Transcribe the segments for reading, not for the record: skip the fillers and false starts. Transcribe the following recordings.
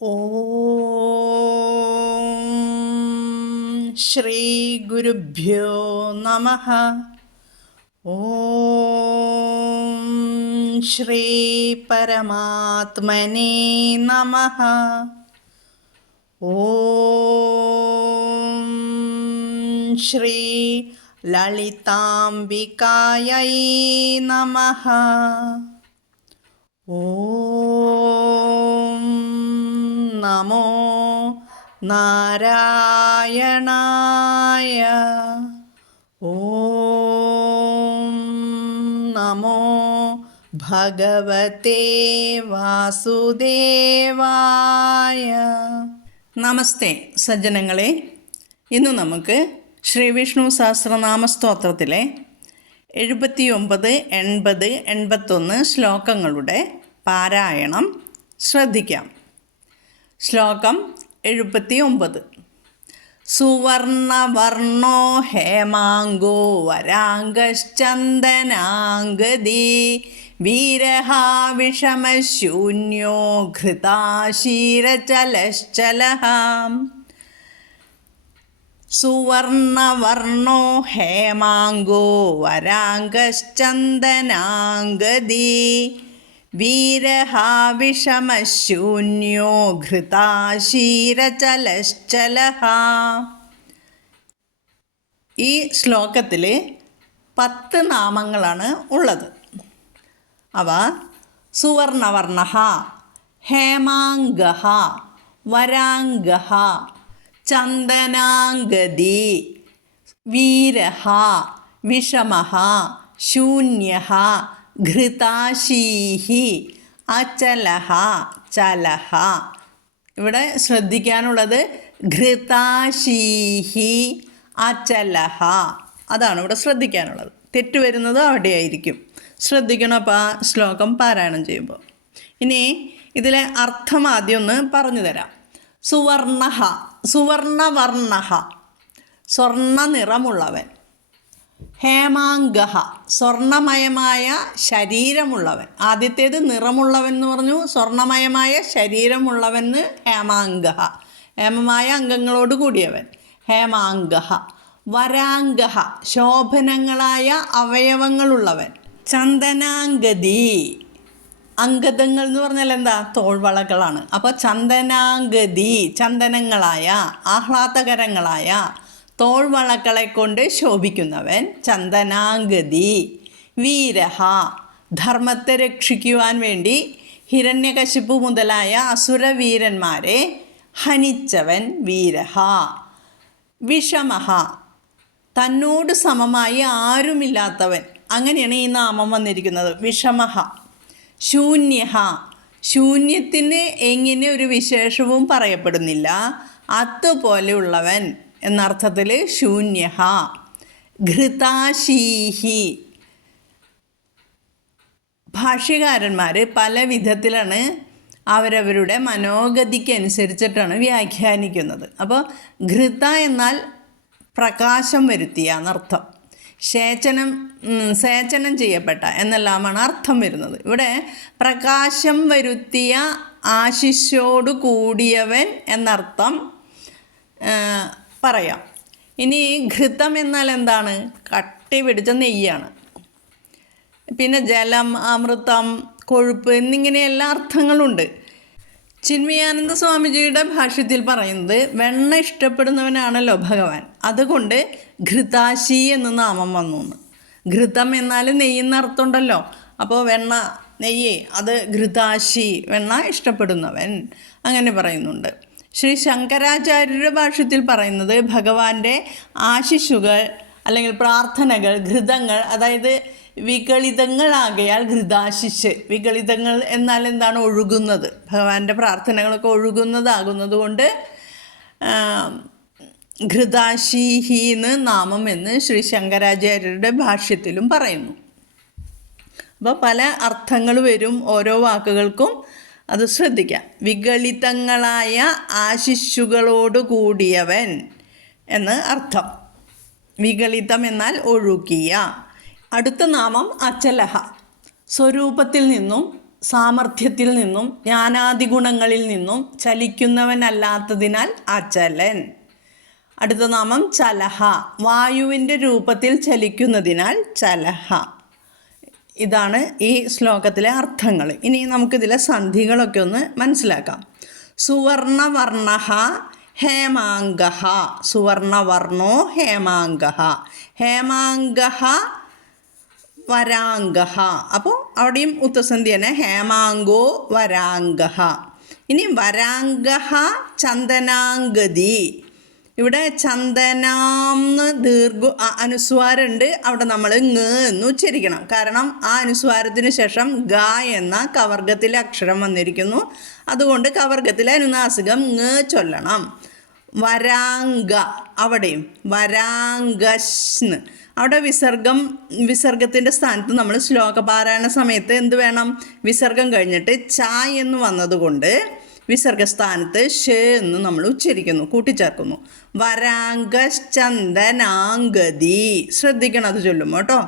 ഓം ശ്രീ ഗുരുഭ്യോ നമഃ. ഓം ശ്രീ പരമാത്മനേ നമഃ. ഓം ശ്രീ ലളിതാംബികായൈ നമഃ. ഓം നമോ നാരായണായ. ഓം നമോ ഭഗവതേ വാസുദേവായ. നമസ്തേ സജ്ജനങ്ങളെ, ഇന്ന് നമുക്ക് ശ്രീ വിഷ്ണു സഹസ്രനാമ സ്തോത്രത്തിലെ 79, 80, 81 ശ്ലോകങ്ങളുടെ പാരായണം ശ്രദ്ധിക്കാം. ശ്ലോകം 79. സുവർണവർണോ ഹേമാംഗോ വരാംഗശ്ചന്ദനാംഗദീ വീരഹാ വിഷമശൂന്യോ ഘൃതാശീരചലശ്ചലഃ. സുവർണവർണോ ഹേമാംഗോ വരാംഗശ്ചന്ദനാംഗദീ വീരഹാ വിഷമശൂന്യോ ഘൃതാശീരചലശ്ചലഃ. ഈ ശ്ലോകത്തിൽ 10 നാമങ്ങളാണ് ഉള്ളത്. അവ സുവർണവർണഃ, ഹേമാംഗഃ, വരാംഗഃ, ചന്ദനാംഗദീ, വീരഃ, വിഷമഃ, ശൂന്യഃ, ഘൃതാശീഹി, അചലഃ, ചലഃ. ഇവിടെ ശ്രദ്ധിക്കാനുള്ളത് ഘൃതാശീഹി, അചലഃ, അതാണ് ഇവിടെ ശ്രദ്ധിക്കാനുള്ളത്. തെറ്റുവരുന്നത് അവിടെയായിരിക്കും. ശ്രദ്ധിക്കണം അപ്പോൾ ആ ശ്ലോകം പാരായണം ചെയ്യുമ്പോൾ. ഇനി ഇതിലെ അർത്ഥം ആദ്യം ഒന്ന് പറഞ്ഞു തരാം. സുവർണഃ, സുവർണവർണഃ, സ്വർണ്ണ നിറമുള്ളവൻ. ഹേമാംഗഃ, സ്വർണ്ണമയമായ ശരീരമുള്ളവൻ. ആദ്യത്തേത് നിറമുള്ളവൻ എന്ന് പറഞ്ഞു, സ്വർണ്ണമയമായ ശരീരമുള്ളവന് ഹേമാംഗഃ, ഹേമമായ അംഗങ്ങളോട് കൂടിയവൻ ഹേമാംഗഃ. വരാംഗഃ, ശോഭനങ്ങളായ അവയവങ്ങളുള്ളവൻ. ചന്ദനാംഗദീ, അംഗദങ്ങൾ എന്ന് പറഞ്ഞാൽ എന്താ? തോൾവളകളാണ്. അപ്പോൾ ചന്ദനാംഗദീ, ചന്ദനങ്ങളായ ആഹ്ലാദകരങ്ങളായ തോൾവളകളെ കൊണ്ട് ശോഭിക്കുന്നവൻ ചന്ദനാംഗദീ. വീരഹ, ധർമ്മത്തെ രക്ഷിക്കുവാൻ വേണ്ടി ഹിരണ്യകശിപു മുതലായ അസുരവീരന്മാരെ ഹനിച്ചവൻ വീരഹ. വിഷമഹ, തന്നോട് സമമായി ആരുമില്ലാത്തവൻ. അങ്ങനെയാണ് ഈ നാമം വന്നിരിക്കുന്നത്, വിഷമഹ. ശൂന്യഹ, ശൂന്യത്തിന് എങ്ങനെ ഒരു വിശേഷവും പറയപ്പെടുന്നില്ല, അതുപോലെയുള്ളവൻ എന്നർത്ഥത്തിൽ ശൂന്യഹ. ഘൃതാശീഹി, ഭാഷ്യകാരന്മാർ പല വിധത്തിലാണ് അവരവരുടെ മനോഗതിക്ക് അനുസരിച്ചിട്ടാണ് വ്യാഖ്യാനിക്കുന്നത്. അപ്പോൾ ഘൃത എന്നാൽ പ്രകാശം വരുത്തിയ എന്നർത്ഥം, സേചനം ചെയ്യപ്പെട്ട എന്നെല്ലാമാണ് അർത്ഥം വരുന്നത്. ഇവിടെ പ്രകാശം വരുത്തിയ ആശിസ്സോടു കൂടിയവൻ എന്നർത്ഥം പറയാം. ഇനി ഘൃതം എന്നാൽ എന്താണ്? കട്ടി പിടിച്ച നെയ്യാണ്. പിന്നെ ജലം, അമൃതം, കൊഴുപ്പ് എന്നിങ്ങനെ എല്ലാ അർത്ഥങ്ങളുണ്ട്. ചിന്മയാനന്ദ സ്വാമിജിയുടെ ഭാഷ്യത്തിൽ പറയുന്നത് വെണ്ണ ഇഷ്ടപ്പെടുന്നവനാണല്ലോ ഭഗവാൻ, അതുകൊണ്ട് ഘൃതാശി എന്ന് നാമം വന്നു. ഘൃതം എന്നാൽ നെയ്യെന്ന അർത്ഥമുണ്ടല്ലോ. അപ്പോൾ വെണ്ണ, നെയ്യ്, അത് ഘൃതാശി, വെണ്ണ ഇഷ്ടപ്പെടുന്നവൻ, അങ്ങനെ പറയുന്നുണ്ട്. ശ്രീ ശങ്കരാചാര്യരുടെ ഭാഷ്യത്തിൽ പറയുന്നത് ഭഗവാന്റെ ആശിസ്സുകൾ അല്ലെങ്കിൽ പ്രാർത്ഥനകൾ, ഘൃതങ്ങൾ, അതായത് വികളിതങ്ങളാകയാൽ ഘൃതാശിസ്. വികളിതങ്ങൾ എന്നാൽ എന്താണ്? ഒഴുകുന്നത്. ഭഗവാന്റെ പ്രാർത്ഥനകളൊക്കെ ഒഴുകുന്നതാകുന്നത് കൊണ്ട് ഘൃതാശീഹി എന്ന് നാമം എന്ന് ശ്രീ ശങ്കരാചാര്യരുടെ ഭാഷ്യത്തിലും പറയുന്നു. അപ്പോൾ പല അർത്ഥങ്ങൾ വരും ഓരോ വാക്കുകൾക്കും, അത് ശ്രദ്ധിക്കാം. വികളിതങ്ങളായ ആശിസ്സുകളോട് കൂടിയവൻ എന്ന് അർത്ഥം. വികളിതം എന്നാൽ ഒഴുകിയ. അടുത്ത നാമം അചലഹ, സ്വരൂപത്തിൽ നിന്നും സാമർഥ്യത്തിൽ നിന്നും ജ്ഞാനാദിഗുണങ്ങളിൽ നിന്നും ചലിക്കുന്നവനല്ലാത്തതിനാൽ അചലൻ. അടുത്ത നാമം ചലഹ, വായുവിൻ്റെ രൂപത്തിൽ ചലിക്കുന്നതിനാൽ ചലഹ. ഇതാണ് ഈ ശ്ലോകത്തിലെ അർത്ഥങ്ങൾ. ഇനി നമുക്കിതിലെ സന്ധികളൊക്കെ ഒന്ന് മനസ്സിലാക്കാം. സുവർണവർണ്ണഃ ഹേമാംഗഃ, സുവർണവർണ്ണോ ഹേമാംഗഃ, ഹേമാംഗഃ വരാംഗഃ. അപ്പോൾ അവിടെയും ഉത്തസന്ധി തന്നെ, ഹേമാംഗോ വരാംഗഃ. ഇനി വരാംഗഃ ചന്ദനാംഗതി. ഇവിടെ ചന്ദനാംന്ന് അനുസ്വാരമുണ്ട്, അവിടെ നമ്മൾ ങ് എന്ന് ഉച്ചരിക്കണം. കാരണം ആ അനുസ്വാരത്തിന് ശേഷം ഗ എന്ന കവർഗത്തിലെ അക്ഷരം വന്നിരിക്കുന്നു. അതുകൊണ്ട് കവർഗത്തിലെ അനുനാസികം ങ് ചൊല്ലണം. വരാംഗ, അവിടെയും വരാംഗശ്ന്ന്, അവിടെ വിസർഗത്തിൻ്റെ സ്ഥാനത്ത് നമ്മൾ ശ്ലോകപാരായണ സമയത്ത് എന്ത് വേണം? വിസർഗം കഴിഞ്ഞിട്ട് ച എന്ന് വന്നതുകൊണ്ട് വിസർഗസ്ഥാനത്ത് ഷ എന്ന് നമ്മൾ ഉച്ചരിക്കുന്നു, കൂട്ടിച്ചേർക്കുന്നു. വരാംഗശ്ചന്ദനാംഗതി, ശ്രദ്ധിക്കണം അത് ചൊല്ലുമ്പോൾ കേട്ടോ.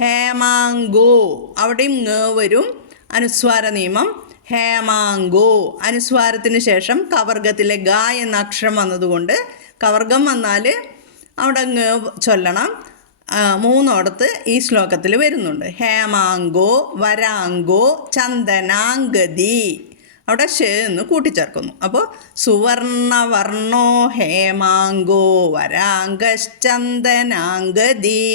ഹേമാംഗോ, അവിടെയും ങ വരും, അനുസ്വാര നിയമം. ഹേമാംഗോ, അനുസ്വാരത്തിന് ശേഷം കവർഗത്തിലെ ഗ എന്ന അക്ഷരം വന്നതുകൊണ്ട് കവർഗം വന്നാൽ അവിടെ ങ ചൊല്ലണം. മൂന്നോടത്ത് ഈ ശ്ലോകത്തിൽ വരുന്നുണ്ട്. ഹേമാംഗോ വരാംഗോ ചന്ദനാംഗതി, അവിടെ ഷ എന്ന് കൂട്ടിച്ചേർക്കുന്നു. അപ്പോൾ സുവർണവർണ്ണോ ഹേമാംഗോ വരാംഗശ്ചന്ദനാംഗതി,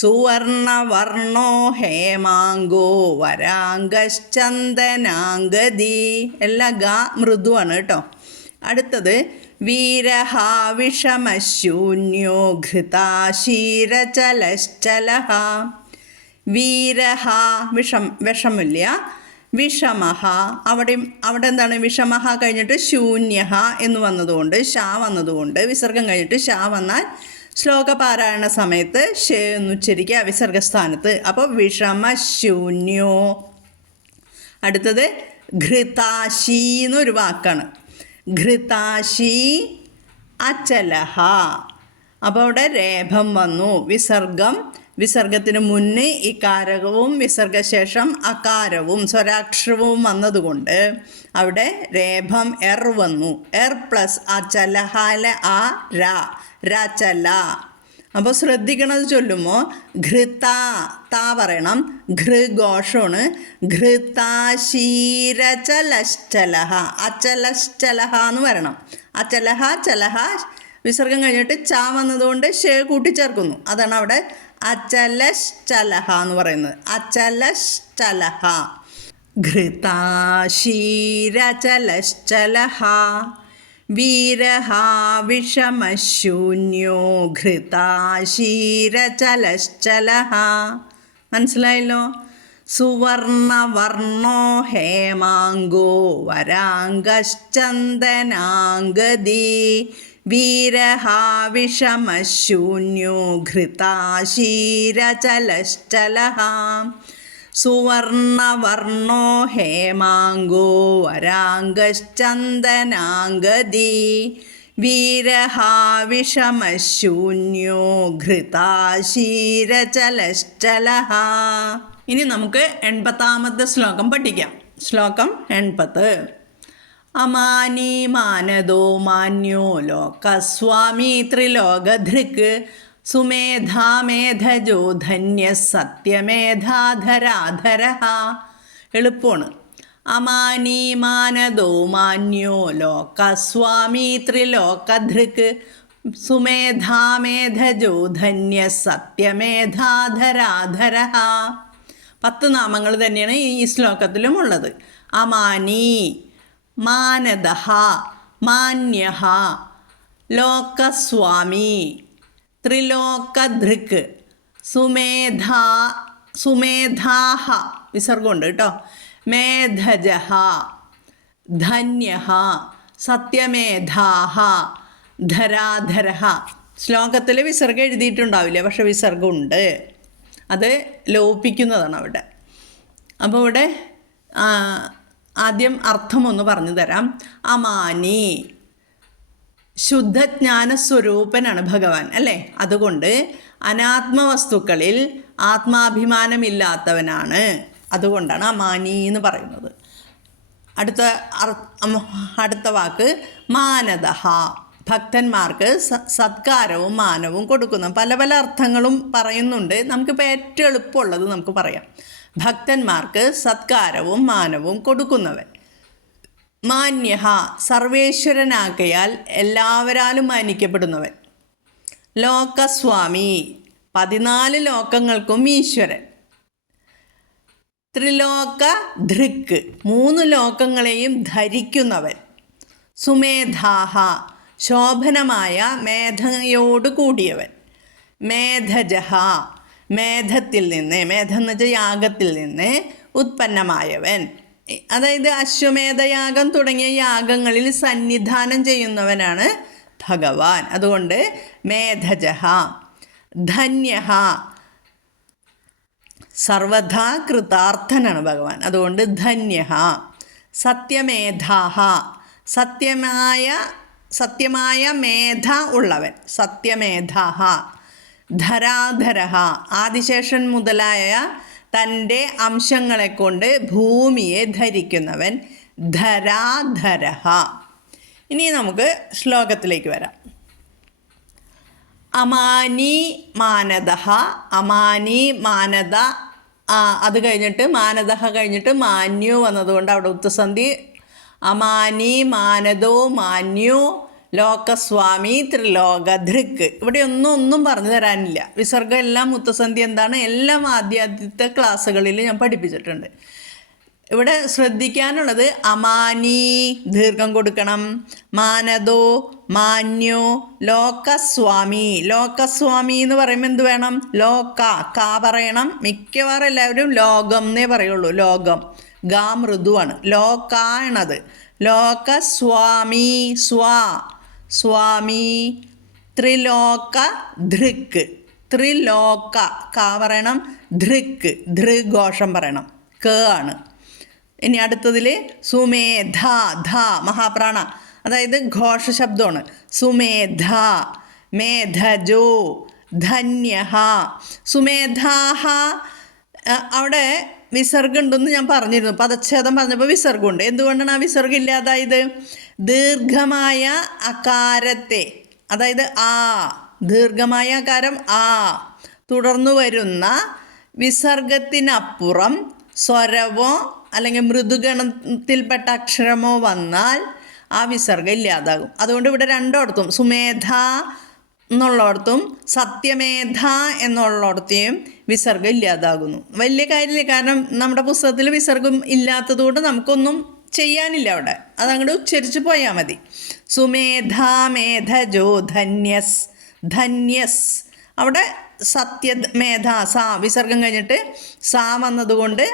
സുവർണവർണ്ണോ ഹേമാംഗോ വരാംഗശ്ചന്ദനാംഗതി. എല്ലാം ഗ മൃദുവാണ് കേട്ടോ. അടുത്തത് വീരഹ വിഷമശൂന്യോ ഘൃതാശീരചലശ്ചലഹ. വീരഹ വിഷമില്ല, വിഷമഹ, അവിടെ എന്താണ്? വിഷമഹ കഴിഞ്ഞിട്ട് ശൂന്യഹ എന്ന് വന്നതുകൊണ്ട്, ഷ വന്നതുകൊണ്ട്, വിസർഗം കഴിഞ്ഞിട്ട് ഷ വന്നാൽ ശ്ലോകപാരായണ സമയത്ത് ഷ എന്ന് ഉച്ചരിക്കുക വിസർഗസ്ഥാനത്ത്. അപ്പോൾ വിഷമശൂന്യോ. അടുത്തത് ഘൃതാശി എന്നൊരു വാക്കാണ്. ഘൃതാശി അചലഹ. അപ്പോൾ അവിടെ രേഭം വന്നു. വിസർഗത്തിന് മുന്നേ ഇകാരകവും വിസർഗശേഷം അകാരവും സ്വരാക്ഷരവും വന്നതുകൊണ്ട് അവിടെ രേഭം എർ വന്നു. എർ പ്ലസ് അചലഹാലെ ആ രചല. അപ്പോൾ ശ്രദ്ധിക്കണത് ചൊല്ലുമ്പോൾ ഘൃത താ പറയണം, ഘൃ ഘോഷമാണ്. ഘൃതാശീരചലശ്ചലഹ, അചലശ്ചലഹ എന്ന് വരണം. അചലഹ ചലഹ, വിസർഗം കഴിഞ്ഞിട്ട് ച വന്നതുകൊണ്ട് ഷ കൂട്ടിച്ചേർക്കുന്നു. അതാണ് അവിടെ അചലശ്ചലഹ എന്ന് പറയുന്നത്. അചലശ്ചലഹ. ഘൃതാശീരചലശ്ചലഹ വീരഹ വിഷമശൂന്യോ ഘൃതാശീരചലശ്ചലഹ. മനസ്സിലായല്ലോ? സുവർണവർണ്ണോ ഹേമാംഗോ വരാംഗശ്ചന്ദനാംഗതി, വീരഹ വിഷമശൂന്യോ ഘൃതാശീരചലശ്ചലഹ. സുവർണവർണ്ണോ ഹേമാംഗോ വരാംഗശ്ചന്ദനാംഗതി, വീരഹ വിഷമശൂന്യോ ഘൃതാശീരചലശ്ചലഹ. ഇനി നമുക്ക് 80ാമത്തെ ശ്ലോകം പഠിക്കാം. ശ്ലോകം 80. അമാനി മാനദോ മാന്യോ ലോകസ്വാമി ത്രിലോകധൃക്, സുമേധാമേധജോ ധന്യ സത്യമേധാധരാധരഃ. എളുപ്പമാണ്. അമാനി മാനദോ മാന്യോ ലോകസ്വാമി ത്രിലോകധൃക്, സുമേധാമേധജോ ധന്യ സത്യമേധാധരാധരഃ. 10 നാമങ്ങൾ തന്നെയാണ് ഈ ശ്ലോകത്തിലും ഉള്ളത്. അമാനി, മാനദഃ മാന്യഃ, ലോകസ്വാമി, ത്രിലോകധൃക്, സുമേധാഹ വിസർഗമുണ്ട് കേട്ടോ, മേധജഃ, ധന്യഃ, സത്യമേധാഹ, ധരാധരഃ. ശ്ലോകത്തിൽ വിസർഗം എഴുതിയിട്ടുണ്ടാവില്ല, പക്ഷെ വിസർഗമുണ്ട്. അത് ലോപിക്കുന്നതാണ് അവിടെ. അപ്പോൾ ഇവിടെ ആദ്യം അർത്ഥമൊന്ന് പറഞ്ഞു തരാം. അമാനി, ശുദ്ധജ്ഞാനസ്വരൂപനാണ് ഭഗവാൻ അല്ലേ. അതുകൊണ്ട് അനാത്മവസ്തുക്കളിൽ ആത്മാഭിമാനമില്ലാത്തവനാണ്. അതുകൊണ്ടാണ് അമാനി എന്ന് പറയുന്നത്. അടുത്ത വാക്ക് മാനദഹ. ഭക്തന്മാർക്ക് സത്കാരവും മാനവും കൊടുക്കുന്നു. പല പല അർത്ഥങ്ങളും പറയുന്നുണ്ട്. നമുക്കിപ്പോൾ ഏറ്റവും എളുപ്പമുള്ളത് നമുക്ക് പറയാം. ഭക്തന്മാർക്ക് സത്കാരവും മാനവും കൊടുക്കുന്നവൻ. മാന്യഹ, സർവേശ്വരനാകയാൽ എല്ലാവരാലും മാനിക്കപ്പെടുന്നവൻ. ലോകസ്വാമി, 14 ലോകങ്ങൾക്കും ഈശ്വരൻ. ത്രിലോക ധൃക്ക്, 3 ലോകങ്ങളെയും ധരിക്കുന്നവൻ. സുമേധാഹ, ശോഭനമായ മേധയോട് കൂടിയവൻ. മേധജഹ, മേധത്തിൽ നിന്ന്, മേധം എന്ന് വെച്ചാൽ യാഗത്തിൽ നിന്ന് ഉത്പന്നമായവൻ. അതായത് അശ്വമേധയാഗം തുടങ്ങിയ യാഗങ്ങളിൽ സന്നിധാനം ചെയ്യുന്നവനാണ് ഭഗവാൻ. അതുകൊണ്ട് മേധജഹ. ധന്യഹ, സർവഥാ കൃതാർത്ഥനാണ് ഭഗവാൻ. അതുകൊണ്ട് ധന്യഹ. സത്യമേധാഹ, സത്യമായ മേധ ഉള്ളവൻ. സത്യമേധാഹ. ധരാധരഹ, ആദിശേഷൻ മുതലായ തൻ്റെ അംശങ്ങളെ കൊണ്ട് ഭൂമിയെ ധരിക്കുന്നവൻ. ധരാധരഹ. ഇനി നമുക്ക് ശ്ലോകത്തിലേക്ക് വരാം. അമാനി മാനദഹ, അമാനി മാനദ, അത് കഴിഞ്ഞിട്ട് മാനദഹ കഴിഞ്ഞിട്ട് മാന്യോ വന്നതുകൊണ്ട് അവിടെ ഉത്തസന്ധി. അമാനി മാനദോ മാന്യോ ലോകസ്വാമി ത്രിലോകധൃക്ക്. ഇവിടെ ഒന്നും പറഞ്ഞു തരാനില്ല. വിസർഗം എല്ലാം മുത്തസന്ധി എന്താണ് എല്ലാം ആദ്യത്തെ ക്ലാസ്സുകളിൽ ഞാൻ പഠിപ്പിച്ചിട്ടുണ്ട്. ഇവിടെ ശ്രദ്ധിക്കാനുള്ളത് അമാനി ദീർഘം കൊടുക്കണം. മാനദോ മാന്യോ ലോകസ്വാമി. ലോകസ്വാമി എന്ന് പറയുമ്പോൾ എന്ത് വേണം? കാ പറയണം. മിക്കവാറും എല്ലാവരും ലോകം എന്നേ പറയുള്ളൂ. ലോകം ഗാ മൃദുവാണ്. ലോകാണത്. ലോകസ്വാമി സ്വാമി. ത്രിലോക ധൃക്ക്. ത്രിലോക കാ പറയണം. ധൃക്ക് ഘോഷം പറയണം. ക ആണ്. ഇനി അടുത്തതിൽ സുമേധ. മഹാപ്രാണ, അതായത് ഘോഷ ശബ്ദമാണ്. സുമേധ. മേധജോ. ധന്യഹ. സുമേധാഹ. അവിടെ വിസർഗം ഉണ്ടെന്ന് ഞാൻ പറഞ്ഞിരുന്നു. പദച്ഛേദം പറഞ്ഞപ്പോൾ വിസർഗമുണ്ട്. എന്തുകൊണ്ടാണ് ആ വിസർഗം ഇല്ലാതായത്? ദീർഘമായ അകാരത്തെ, അതായത് ആ ദീർഘമായ അകാരം ആ തുടർന്നു വരുന്ന വിസർഗത്തിനപ്പുറം സ്വരവോ അല്ലെങ്കിൽ മൃദുഗണത്തിൽപ്പെട്ട അക്ഷരമോ വന്നാൽ ആ വിസർഗം ഇല്ലാതാകും. അതുകൊണ്ട് ഇവിടെ രണ്ടിടത്തും സുമേധ എന്നുള്ളിടത്തും സത്യമേധ എന്നുള്ളിടത്തെയും വിസർഗം ഇല്ലാതാകുന്നു. വലിയ കാര്യമില്ല, കാരണം നമ്മുടെ പുസ്തകത്തിൽ വിസർഗം ഇല്ലാത്തതുകൊണ്ട് നമുക്കൊന്നും ചെയ്യാനില്ല. അവിടെ അതങ്ങോട്ട് ഉച്ചരിച്ച് പോയാൽ മതി. സുമേധ മേധജോ ധന്യസ്. അവിടെ സത്യമേധ സാ വിസർഗം കഴിഞ്ഞിട്ട് സാ വന്നതുകൊണ്ട്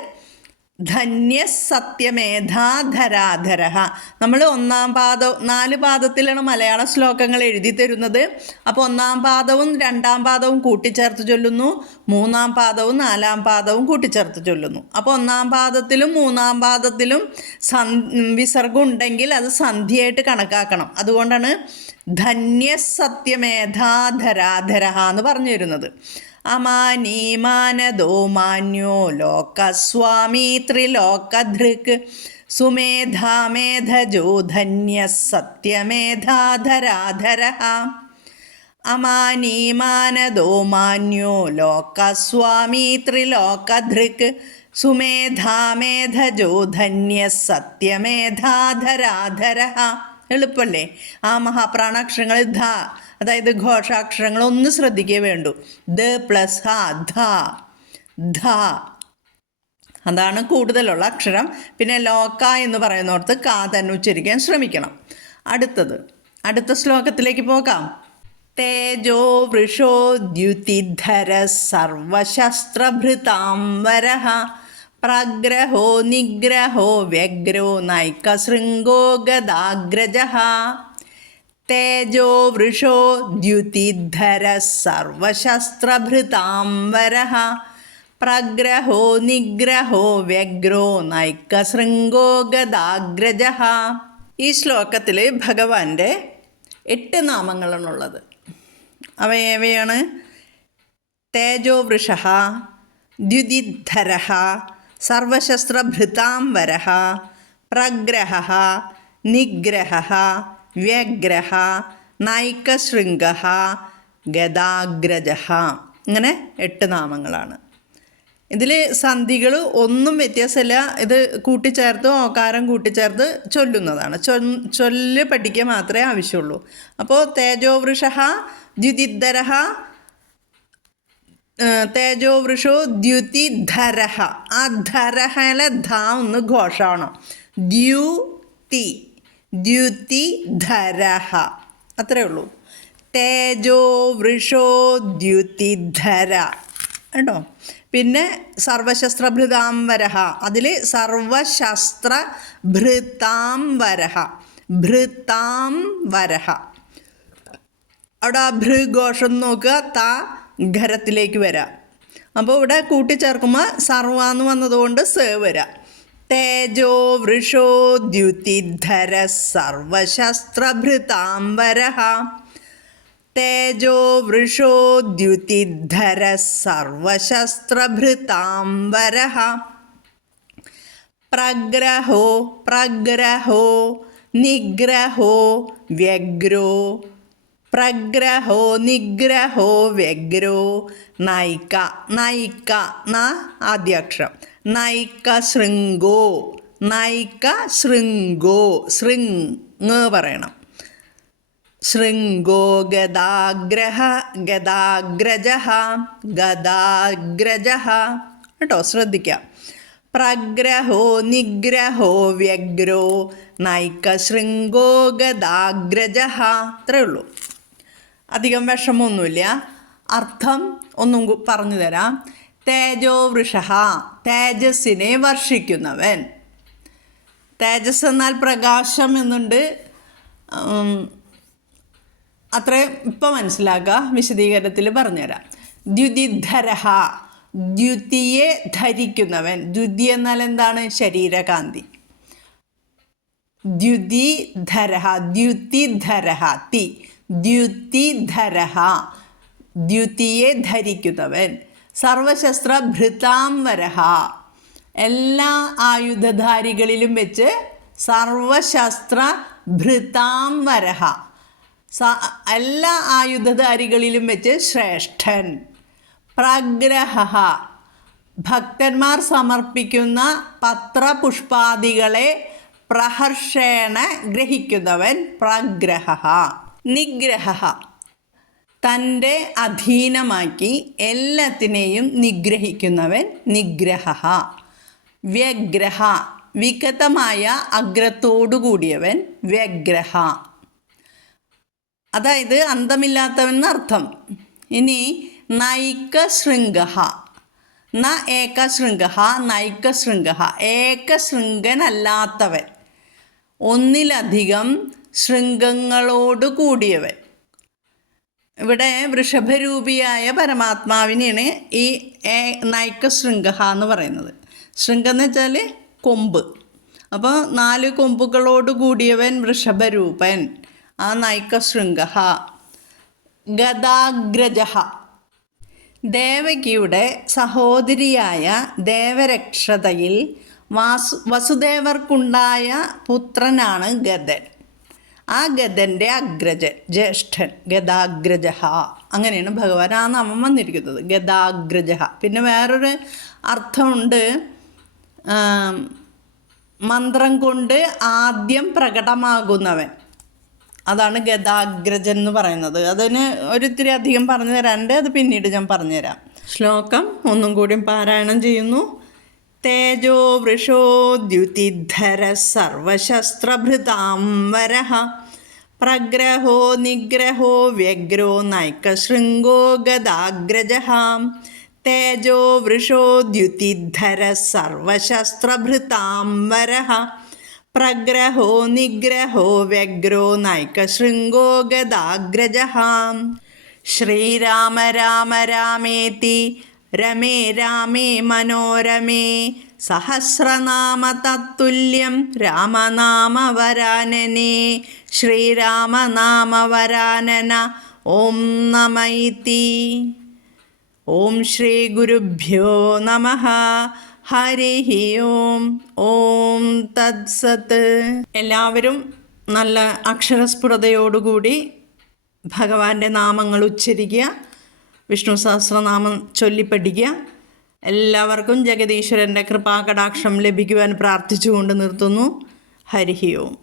ധന്യസ് സത്യമേധാധരാധരഹ. നമ്മൾ 4 പാദത്തിലാണ് മലയാള ശ്ലോകങ്ങൾ എഴുതി തരുന്നത്. അപ്പോൾ 1-ാം പാദവും 2-ാം പാദവും കൂട്ടിച്ചേർത്ത് ചൊല്ലുന്നു, 3-ാം പാദവും 4-ാം പാദവും കൂട്ടിച്ചേർത്ത് ചൊല്ലുന്നു. അപ്പോൾ 1-ാം പാദത്തിലും 3-ാം പാദത്തിലും വിസർഗം ഉണ്ടെങ്കിൽ അത് സന്ധിയായിട്ട് കണക്കാക്കണം. അതുകൊണ്ടാണ് ധന്യസ് സത്യമേധാധരാധരഹ എന്ന് പറഞ്ഞു തരുന്നത്. അമാനി മാനദോ മാന്യോ ലോകസ്വാമി ത്രിലോകധൃക് സുമേധാ മേധജോ ധന്യസ് സത്യമേധാധരാധരഹ. അമാനി മാനദോ മാന്യോ ലോകസ്വാമി ത്രിലോകധൃക് സുമേധാ മേധജോ ധന്യസ് സത്യമേധാധരാധരഹ. എളുപ്പമല്ലേ? ആ മഹാപ്രാണാക്ഷരങ്ങൾ അതായത് ഘോഷാക്ഷരങ്ങൾ ഒന്ന് ശ്രദ്ധിക്കേ വേണ്ടൂ. ദ പ്ലസ് ഹ ധ. അതാണ് കൂടുതലുള്ള അക്ഷരം. പിന്നെ ലോക എന്ന് പറയുന്നിടത്ത് കാ തന്നെ ഉച്ചരിക്കാൻ ശ്രമിക്കണം. അടുത്ത ശ്ലോകത്തിലേക്ക് പോകാം. തേജോ വൃഷോ ദ്യുതിധര സർവശസ്ത്രഭൃതാംബരഃ പ്രഗ്രഹോ നിഗ്രഹോ വ്യഗ്രോ നൈകശൃംഗോ ഗദാഗ്രജഃ. തേജോ വൃഷോ ദ്യുതിധര സർവശസ്ത്രഭൃതാംബരഃ പ്രഗ്രഹോ നിഗ്രഹോ വ്യഗ്രോ നൈകശൃംഗോ ഗദാഗ്രജഃ. ഈ ശ്ലോകത്തിൽ ഭഗവാന്റെ 8 നാമങ്ങളാണുള്ളത്. അവയാണ് തേജോ വൃഷഃ, ദ്യുതിധരഃ, സർവശസ്ത്രഭൃതാംബരഃ പ്രഗ്രഹഃ നിഗ്രഹഃ വ്യഗ്രഹ നൈകശൃംഗഃ ഗദാഗ്രജഃ. ഇങ്ങനെ 8 നാമങ്ങളാണ്. ഇതിൽ സന്ധികൾ ഒന്നും വ്യത്യാസമില്ല. ഇത് കൂട്ടിച്ചേർത്ത് ഓകാരം കൂട്ടിച്ചേർത്ത് ചൊല്ലുന്നതാണ്. ചൊല്ല് പഠിക്കുക മാത്രമേ ആവശ്യമുള്ളൂ. അപ്പോൾ തേജോവൃഷഃ ദ്യുതിധരഃ, തേജോവൃഷോ ദ്യുതിധരഃ. ആ ധരഹയിലെ ധ ഒന്ന് ഘോഷമാണ്. ദ്യുതി ദ്യുതിധരഃ, അത്രേ ഉള്ളൂ. തേജോവൃഷോ ദ്യുതിധര കേട്ടോ. പിന്നെ സർവശസ്ത്രഭൃതാംബരഃ, അതിൽ സർവശസ്ത്രഭൃതാംബരഃ, ഭൃതാംബരഃ. അവിടെ ആ ഭൃഘോഷം നോക്കുക, ത ഖരത്തിലേക്ക് വരാം. അപ്പോൾ ഇവിടെ കൂട്ടിച്ചേർക്കുമ്പോൾ സർവ എന്ന് വന്നതുകൊണ്ട് സ വരാം. തേജോ വൃഷോ ദ്യുതിധര സർവശസ്ത്രഭൃതാംബരഃ, തേജോ വൃഷോ ദ്യുതിധര സർവശസ്ത്രഭൃതാംബരഃ. പ്രഗ്രഹോ പ്രഗ്രഹോ നിഗ്രഹോ വ്യഗ്രോ, പ്രഗ്രഹോ നിഗ്രഹോ വ്യഗ്രോ നൈക നൈക ന ആദ്യാക്ഷരം, നൈക ശൃംഗോ, നൈക ശൃംഗോ, ശൃംഗ് പറയണം. ശൃംഗോ ഗദാഗ്രഹ ഗദാഗ്രജഃ, ഗദാഗ്രജഃ കേട്ടോ, ശ്രദ്ധിക്കാം. പ്രഗ്രഹോ നിഗ്രഹോ വ്യഗ്രോ നൈക ശൃംഗോ ഗദാഗ്രജഃ. അത്രേ ഉള്ളൂ, അധികം വിഷമമൊന്നുമില്ല. അർത്ഥം ഒന്നും പറഞ്ഞു തരാം. തേജോ വൃഷഃ, തേജസ്സിനെ വർഷിക്കുന്നവൻ. തേജസ് എന്നാൽ പ്രകാശം എന്നുണ്ട്. അത്രയും ഇപ്പം മനസ്സിലാക്കുക, വിശദീകരണത്തിൽ പറഞ്ഞുതരാം. ദ്യുതിധരഃ, ദ്യുതിയെ ധരിക്കുന്നവൻ. ദ്യുതി എന്നാൽ എന്താണ്? ശരീരകാന്തി. ദ്യുതിധരഃ, ദ്യുതിധരഃ, തി ദ്യുതിധരഃ, ദ്യുതിയെ ധരിക്കുന്നവൻ. സർവശസ്ത്രഭൃതാംബരഃ, എല്ലാ ആയുധധാരികളിലും വെച്ച് സർവശസ്ത്രഭൃതാംബരഃ, എല്ലാ ആയുധധാരികളിലും വെച്ച് ശ്രേഷ്ഠൻ. പ്രഗ്രഹഃ, ഭക്തന്മാർ സമർപ്പിക്കുന്ന പത്രപുഷ്പാദികളെ പ്രഹർഷേണ ഗ്രഹിക്കുന്നവൻ പ്രഗ്രഹഃ. നിഗ്രഹഃ, തൻ്റെ അധീനമാക്കി എല്ലാത്തിനെയും നിഗ്രഹിക്കുന്നവൻ നിഗ്രഹഃ. വ്യഗ്രഹ, വികതമായ അഗ്രത്തോടുകൂടിയവൻ വ്യഗ്രഹ, അതായത് അന്തമില്ലാത്തവൻ എന്നർത്ഥം. ഇനി നൈകശൃംഗഃ, ന ഏകശൃംഗഃ നൈകശൃംഗഃ, ഏകശൃംഗനല്ലാത്തവൻ, ഒന്നിലധികം ശൃംഗങ്ങളോട് കൂടിയവൻ. ഇവിടെ വൃഷഭരൂപിയായ പരമാത്മാവിനെയാണ് ഈ നൈകശൃംഗഃ എന്ന് പറയുന്നത്. ശൃംഗം എന്ന് വെച്ചാൽ കൊമ്പ്. അപ്പോൾ 4 കൊമ്പുകളോട് കൂടിയവൻ വൃഷഭരൂപൻ, ആ നൈകശൃംഗഃ. ഗദാഗ്രജഃ, ദേവകിയുടെ സഹോദരിയായ ദേവരക്ഷതയിൽ വസുദേവർക്കുണ്ടായ പുത്രനാണ് ഗദൻ. ആ ഗദൻ്റെ അഗ്രജൻ, ജ്യേഷ്ഠൻ, ഗദാഗ്രജഃ. അങ്ങനെയാണ് ഭഗവാൻ ആ നാമം വന്നിരിക്കുന്നത്, ഗദാഗ്രജഃ. പിന്നെ വേറൊരു അർത്ഥമുണ്ട്, മന്ത്രം കൊണ്ട് ആദ്യം പ്രകടമാകുന്നവൻ, അതാണ് ഗദാഗ്രജൻ എന്ന് പറയുന്നത്. അതിന് ഒരിത്തിരി അധികം പറഞ്ഞു തരാനുണ്ട്, അത് പിന്നീട് ഞാൻ പറഞ്ഞുതരാം. ശ്ലോകം ഒന്നും കൂടി പാരായണം ചെയ്യുന്നു. തേജോ വൃഷോ ദ്യുതിധര സർവശസ്ത്രഭൃതാംബരഃ, പ്രഗ്രഹോ നിഗ്രഹോ വ്യഗ്രോ നൈകശൃംഗോ ഗദാഗ്രജഃ. തേജോ വൃഷോ ദ്യുതിധര സർവശസ്ത്രഭൃതാംബരഃ, പ്രഗ്രഹോ നിഗ്രഹോ വ്യഗ്രോ നൈകശൃംഗോ ഗദാഗ്രജഃ. ശ്രീരാമ രാമ രാമേതി രമേ രാമേ മനോരമേ, സഹസ്രനാമ തത്തുല്യം രാമനാമവരാനനേ. ശ്രീരാമനാമവരാനന ഓം നമൈതി. ഓം ശ്രീ ഗുരുഭ്യോ നമഃ. ഹരി ഓം. ഓം തത്സത്ത്. എല്ലാവരും നല്ല അക്ഷരസ്ഫുടതയോടുകൂടി ഭഗവാന്റെ നാമങ്ങൾ ഉച്ചരിക്കുക, വിഷ്ണു സഹസ്രനാമം ചൊല്ലിപ്പഠിക്കുക. എല്ലാവർക്കും ജഗദീശ്വരൻ്റെ കൃപാകടാക്ഷം ലഭിക്കുവാൻ പ്രാർത്ഥിച്ചുകൊണ്ട് നിർത്തുന്നു. ഹരി ഓം.